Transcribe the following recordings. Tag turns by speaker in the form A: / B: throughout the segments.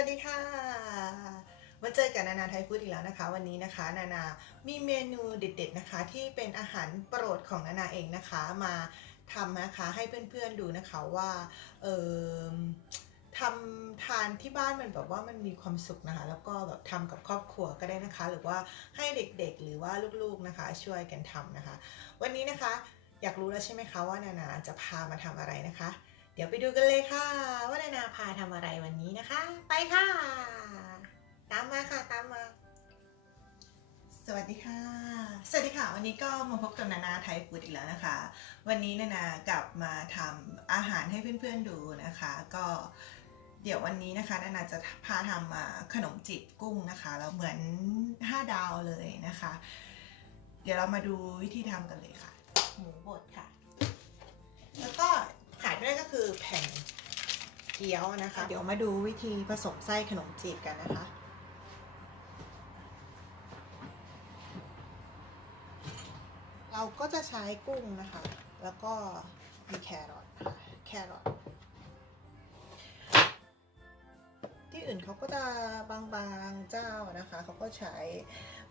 A: วัสดีค่ะ มาเจอกับนานาไทยฟู้ดอีกแล้วนะคะ วันนี้นะคะ นานา มีเมนูเด็ด ๆนะคะ ที่เป็นอาหารโปรดของนานาเองนะคะมาทำนะคะให้เพื่อนๆดูนะคะว่าเออทำทานที่บ้านมันแบบว่ามันมีความสุขนะคะ แล้วก็แบบทำกับครอบครัวก็ได้นะคะ หรือว่าให้เด็กๆ หรือว่าลูกๆนะคะ ช่วยกันทำนะคะ วันนี้นะคะอยากรู้แล้วใช่ไหมคะว่านานาจะพามาทำอะไรนะคะ ดี๋ยวไปดูกันเลยค่ะ ว่านานาพาทำอะไรวันนี้นะคะ ไปค่ะ ตามมาค่ะตามมา สวัสดีค่ะ สวัสดีค่ะ วันนี้ก็มาพบกับนานาไทยฟูดอีกแล้วนะคะ วันนี้นานากลับมาทำอาหารให้เพื่อนๆดูนะคะ ก็เดี๋ยววันนี้นะคะนานาจะพาทำมาขนมจีบกุ้งนะคะแล้วเหมือน 5 ดาวเลยนะคะ เดี๋ยวเรามาดูวิธีทำกันเลยค่ะ หมูบดค่ะ แล้วก็ขาดไม่ได้ก็คือแผ่น เกี๊ยวนะคะ เดี๋ยวมาดูวิธีผสมไส้ขนมจีบกันนะคะ เราก็จะใช้กุ้งนะคะ แล้วก็มีแครอทนะคะแครอทที่อื่นเขาก็จะบางๆเจ้านะคะเขาก็ใช้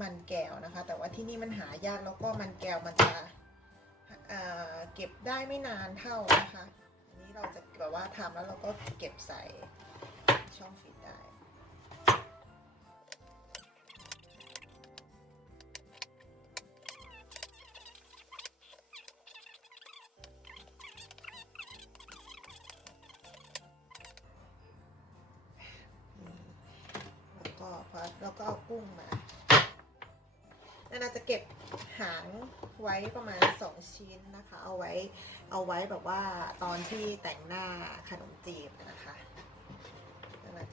A: มันแก้วนะคะ แต่ว่าที่นี่มันหายากแล้วก็มันแก้วมันจะเเก็บได้ไม่นานเท่านะคะ อันนี้เราจะแบบว่าทำแล้วเราก็เก็บใส่ช่องฟิตได้แล้วก็พอแล้วก็เอากุ้งมานานาจะเก็บหาง ไว้ประมาณ 2 ชิ้นนะคะ เอาไว้เอาไว้แบบว่าตอนที่แต่งหน้าขนมจีบนะคะนานา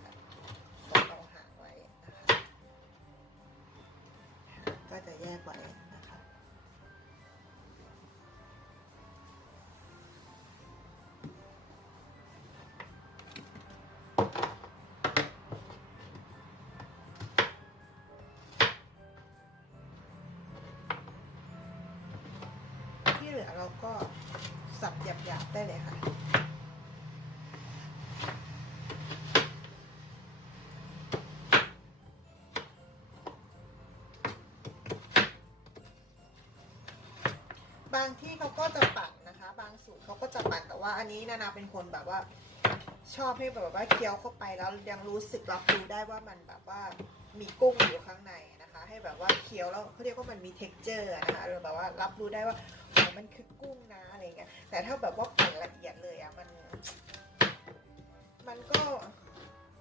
A: จะต้องหางไว้นะคะก็จะแยกไว้ เหลือเราก็สับหยาบๆได้เลยค่ะบางที่เขาก็จะปั่นนะคะ บางสูตรเขาก็จะปั่นแต่ว่าอันนี้นานาเป็นคนแบบว่า ชอบให้แบบว่าเคี้ยวเข้าไปแล้วยังรู้สึกรับรู้ได้ว่ามันแบบว่ามีกุ้งอยู่ข้างในนะคะ ให้แบบว่าเคี้ยวแล้วเขาเรียกว่ามันมี t e x t อร์นะคะหรือแบบว่ารับรู้ได้ว่า มันคือกุ้งนะอะไรเงี้ยแต่ถ้าแบบว่าปั่นละเอียดเลยอะมันมันก็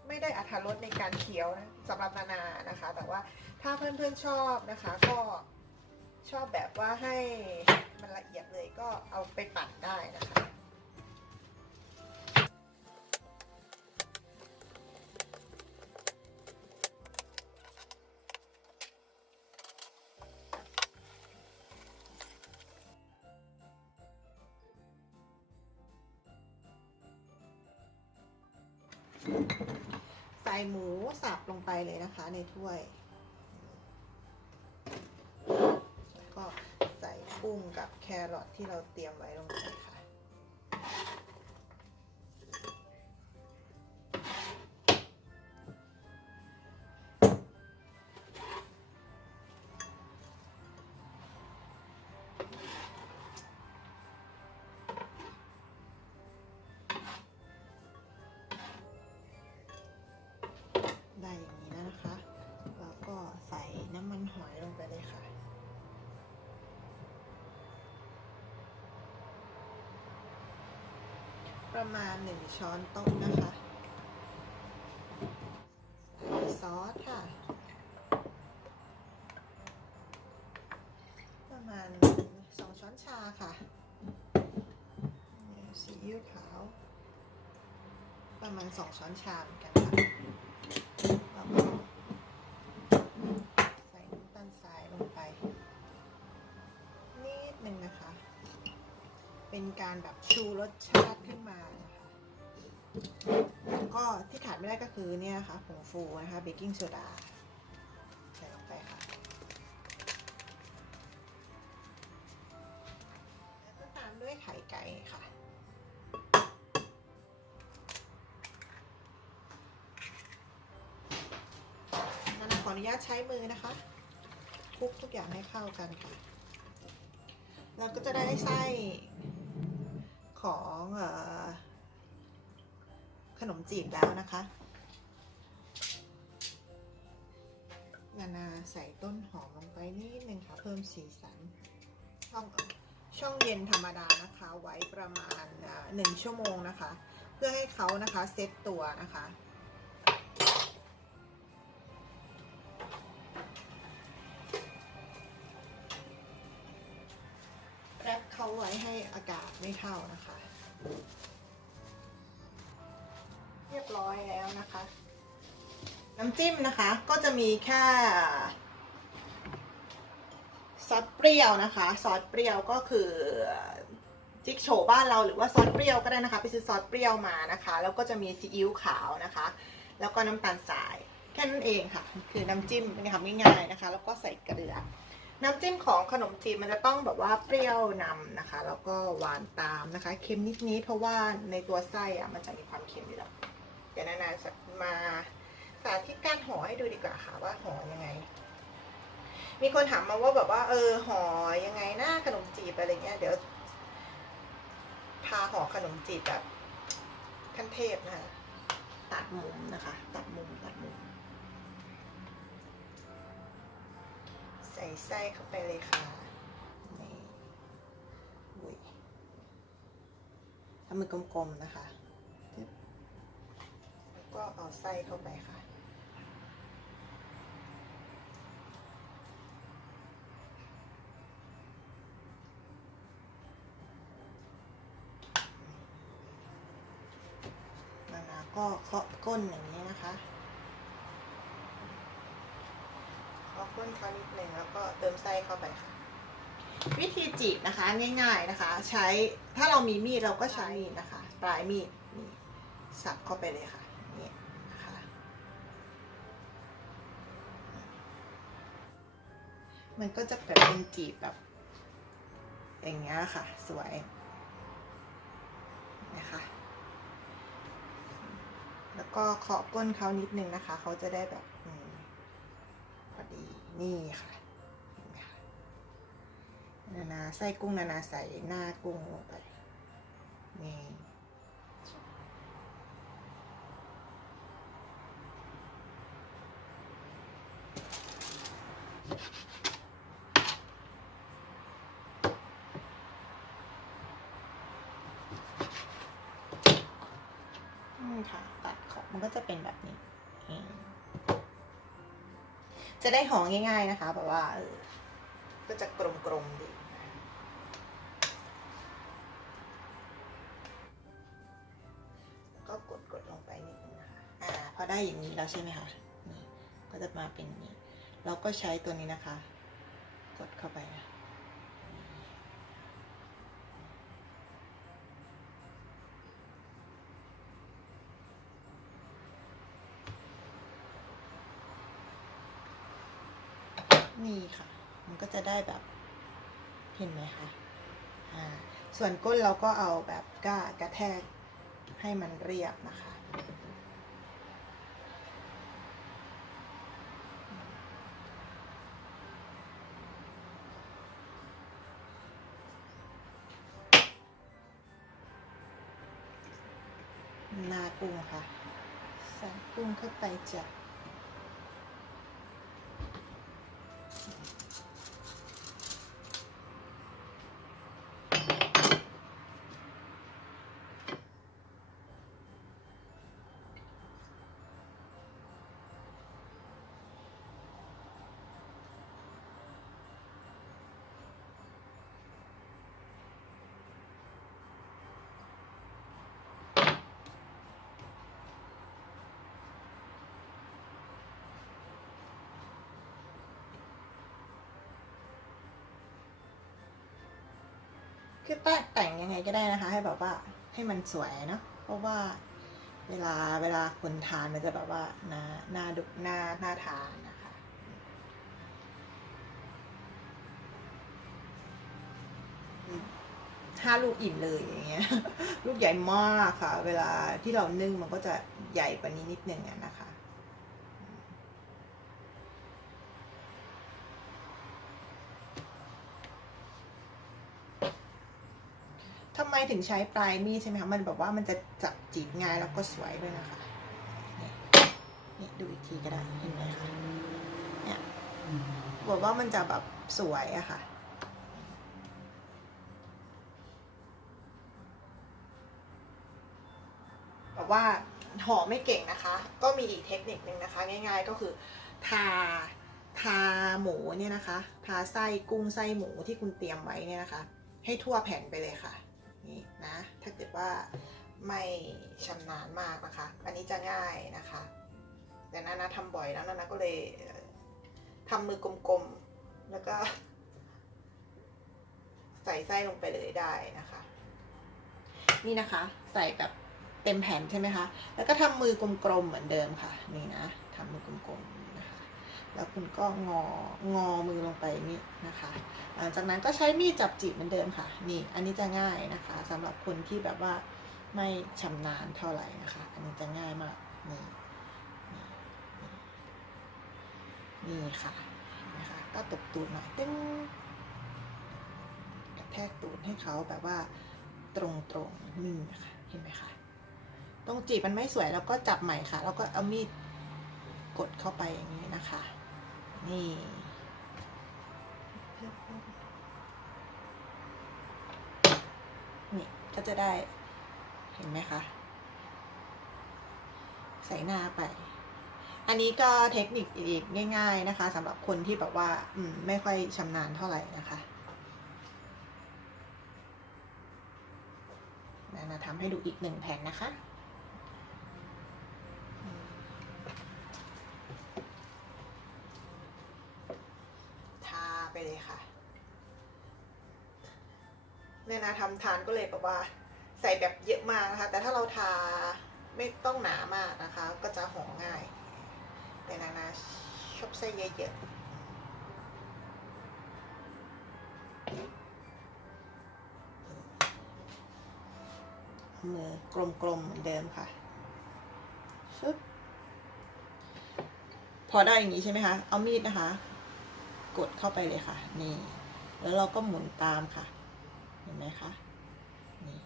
A: ไม่ได้อัธรสในการเคี้ยวนะสำหรับนานานะคะ แต่ว่าถ้าเพื่อนๆชอบนะคะ ก็ชอบแบบว่าให้มันละเอียดเลยก็เอาไปปั่นได้นะคะ ใส่หมูสับลงไปเลยนะคะ ในถ้วยแล้วก็ใส่กุ้งกับแครอทที่เราเตรียมไว้ลงไปค่ะ ประมาณหนึ่งช้อนโต๊ะนะคะซอสค่ะ ประมาณสองช้อนชาค่ะนี่ซีอิ๊วขาว ประมาณสองช้อนชาเหมือนกันค่ะ เป็นการแบบชูรสชาติขึ้นมานะคะแล้วก็ที่ขาดไม่ได้ก็คือเนี่ยนะคะผงฟูนะคะเบกกิ้งโซดาใส่ลงไปค่ะแล้วก็ตามด้วยไข่ไก่ค่ะออนุญาตใช้มือนะคะคลุกทุกอย่างให้เข้ากันค่ะ เราก็จะได้ไส้ ของอขนมจีบแล้วนะคะนานาใส่ต้นหอมลงไปนิดนึงค่ะ เพิ่มสีสัน ช่องช่องเย็นธรรมดานะคะ ไว้ประมาณหนึ่งชั่วโมงนะคะ เพื่อให้เขานะคะเซตตัวนะคะแรปเขาไว้ให้อากาศไม่เข้านะคะ เรียบร้อยแล้วนะคะ น้ำจิ้มนะคะก็จะมีแค่ซอสเปรี้ยวนะคะซอสเปรี้ยวก็คือจิ๊กโฉบ้านเราหรือว่าซอสเปรี้ยวก็ได้นะคะ ไปซื้อซอสเปรี้ยวมานะคะ แล้วก็จะมีซีอิ๊วขาวนะคะ แล้วก็น้ำตาลทรายแค่นั้นเองค่ะ คือน้ำจิ้มนะคะง่ายๆนะคะ แล้วก็ใส่เกลือ น้ำจิ้มของขนมจีบมันจะต้องแบบว่าเปรี้ยวนำนะคะ แล้วก็หวานตามนะคะ เค็มนิดๆเพราะว่าในตัวไส้อะมันจะมีความเค็มอยู่แล้วเดี๋ยวนานาจะมาสาธิตการห่อให้ดูดีกว่าค่ะว่าห่อยังไง มีคนถามมาว่าแบบว่า เออห่อยังไงหน้าขนมจีบอะไรเงี้ยเดี๋ยว พาห่อขนมจีบแบบขั้นเทพนะคะตัดมุมนะคะ ตัดมุมตัดมุม ใส่ไส้เข้าไปเลยค่ะนี่อุ้ยทำมือกลมๆนะคะจึ๊บแล้วก็เอาไส้เข้าไปค่ะนานาก็เคาะก้นอย่างนี้นะคะ เคาะก้นเขานิดหนึ่งแล้วก็เติมไส้เข้าไปค่ะ วิธีจีบนะคะง่ายๆนะคะ ใช้ถ้าเรามีมีดเราก็ใช้มีดนะคะ ปลายมีดนี่สับเข้าไปเลยค่ะนี่นะคะมันก็จะแบบเป็นจีบแบบ อย่างเงี้ยค่ะ สวยนะคะแล้วก็เคาะก้นเขานิดนึงนะคะ เขาจะได้แบบ นี่ค่ะเห็นไหมคะนานาไส้กุ้งนานาใส่หน้ากุ้งลงไป นี่ค่ะตัดของมันก็จะเป็นแบบนี้ จะได้หอมง่าย ๆนะคะแบบว่าก็จะกลมๆดีก็ก็กดๆลงไปนิดนึงนะคะอ่าพอได้อย่างนี้แล้วใช่ไหมคะนี่ก็จะมาเป็นนี้ เราก็ใช้ตัวนี้นะคะ กดเข้าไปนะ นี่ค่ะ มัน ก็จะได้แบบเห็นไหมคะอ่าส่วนก้นเราก็เอาแบบก้ากระแทกให้มันเรียบนะคะ นากุ้งค่ะใส่กุ้งเข้าไปจ้ะ คือแต่แต่งยังไงก็ได้นะคะ ให้แบบว่าให้มันสวยเนาะเพราะว่าเวลาเวลาคนทานมันจะแบบว่าหน้าหน้าดุหน้าหน้าทานนะคะ ห้าลูกอิ่มเลยอย่างเงี้ย ลูกใหญ่มากค่ะ เวลาที่เรานึ่งมันก็จะใหญ่กว่านี้นิดนึงอะนะคะ ทำไมถึงใช้ปลายมีดใช่ไหมคะมันแบบว่ามันจะจับจีบง่ายแล้วก็สวยด้วยนะคะนี่นี่ดูอีกทีก็ได้เห็นไหมคะเนี่ยบอกว่ามันจะแบบสวยอะค่ะแบบว่าห่อไม่เก่งนะคะ ก็มีอีกเทคนิคนึงนะคะ ง่าย ๆ ก็คือทาทาหมูเนี่ยนะคะ ทาไส้กุ้งไส้หมูที่คุณเตรียมไว้เนี่ยนะคะ ให้ทั่วแผ่นไปเลยค่ะ นี่นะ ถ้าเกิดว่าไม่ชำนาญมากนะคะ อันนี้จะง่ายนะคะ แต่นานาทำบ่อยแล้วนานาก็เลยทำมือกลมๆ แล้วก็ ใส่ไส้ลงไปเลยได้นะคะ นี่นะคะ ใส่แบบเต็มแผ่นใช่ไหมคะ แล้วก็ทำมือกลมๆเหมือนเดิมค่ะ นี่นะทำมือกลมๆนะคะ แล้วคุณก็งองอมือลงไปนี่นะคะหลังจากนั้นก็ใช้มีดจับจีบเหมือนเดิมค่ะนี่อันนี้จะง่ายนะคะสำหรับคนที่แบบว่าไม่ชำนาญเท่าไหร่นะคะ อันนี้จะง่ายมากนี่นี่นี่นี่ค่ะเห็นะคะก็ตบตูดหน่อยตึ้งกระแทกตูดให้เขาแบบว่าตรงๆนี่นะคะเห็นไหมคะตรงจีบมันไม่สวยแล้วก็จับใหม่ค่ะ แล้วก็เอามีด กดเข้าไปอย่างนี้นะคะ นี่นี่ก็จะได้เห็นไหมคะ ใส่หน้าไป อันนี้ก็เทคนิคอีกง่าย ๆนะคะสำหรับคนที่แบบว่าอืมไม่ค่อยชำนาญเท่าไหร่นะคะนานาทำให้ดูอีกหนึ่งแผ่นนะคะอืมทา ไปเลยค่ะแม่นาทำทานก็เลยแบบว่าใส่แบบเยอะมากนะคะ แต่ถ้าเราทาไม่ต้องหนามากนะคะ ก็จะห่อง่าย แต่นานาชอบใส่เยอะๆมือกลมๆเหมือนเดิมค่ะฟึบพอได้อย่างนี้ใช่ไหมคะ เอามีดนะคะ กดเข้าไปเลยค่ะ นี่ แล้วเราก็หมุนตามค่ะ เห็นไหมคะนี่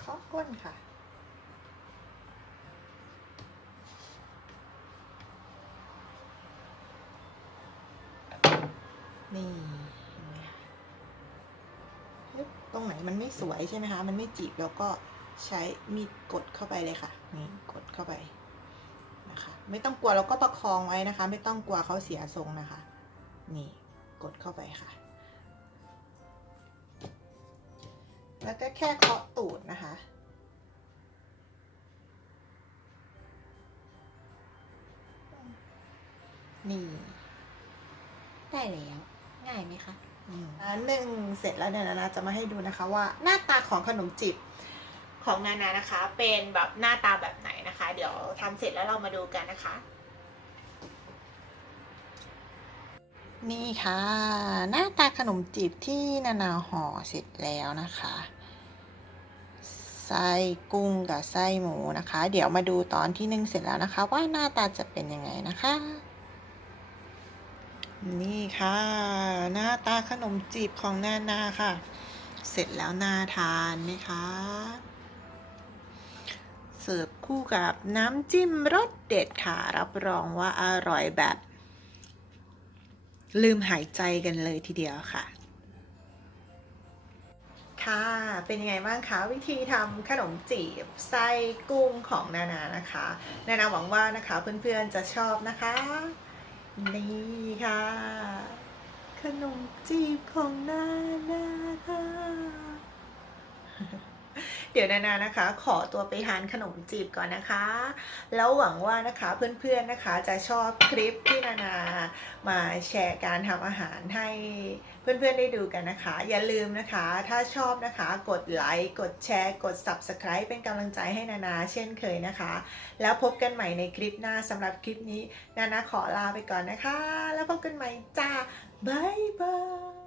A: เคาก้นค่ะนี่ รงไหนมันไม่สวยใช่ไหมคะ มันไม่จีบแล้วก็ใช้มีดกดเข้าไปเลยค่ะ นี่กดเข้าไปนะคะ ไม่ต้องกลัวเราก็ประคองไว้นะคะ ไม่ต้องกลัวเขาเสียทรงนะคะ นี่กดเข้าไปค่ะ แล้วก็แค่เคาะตูดนะคะนี่
B: ได้แล้ว ง่ายไหมคะ
A: อันหนึ่งเสร็จแล้วเนี่ยนานาจะมาให้ดูนะคะว่าหน้าตาของขนมจีบของนานานะคะ เป็นแบบหน้าตาแบบไหนนะคะ เดี๋ยวทำเสร็จแล้วเรามาดูกันนะคะ นี่ค่ะ หน้าตาขนมจีบที่นานาห่อเสร็จแล้วนะคะไส้กุ้งกับไส้หมูนะคะ เดี๋ยวมาดูตอนที่นึ่งเสร็จแล้วนะคะ ว่าหน้าตาจะเป็นยังไงนะคะ นี่ค่ะ หน้าตาขนมจีบของนานาค่ะ เสร็จแล้วน่าทานไหมคะ เสิร์ฟคู่กับน้ำจิ้มรสเด็ดค่ะ รับรองว่าอร่อยแบบ ลืมหายใจกันเลยทีเดียวค่ะ ค่ะ เป็นยังไงบ้างคะวิธีทำขนมจีบไส้กุ้งของนานานะคะ นานาหวังว่านะคะเพื่อนๆจะชอบนะคะ นี่ค่ะ ขนมจีบของนานาค่ะ เดี๋ยวนานานะคะ ขอตัวไปทานขนมจีบก่อนนะคะ แล้วหวังว่านะคะเพื่อนๆนะคะจะชอบคลิปที่นานามาแชร์การทำอาหารให้เพื่อนๆได้ดูกันนะคะ อย่าลืมนะคะ ถ้าชอบนะคะกดไลค์กดแชร์ กด Subscribe เป็นกำลังใจให้นานา เช่นเคยนะคะ แล้วพบกันใหม่ในคลิปหน้าสำหรับคลิปนี้ นานาขอลาไปก่อนนะคะ แล้วพบกันใหม่จ้าบายบาย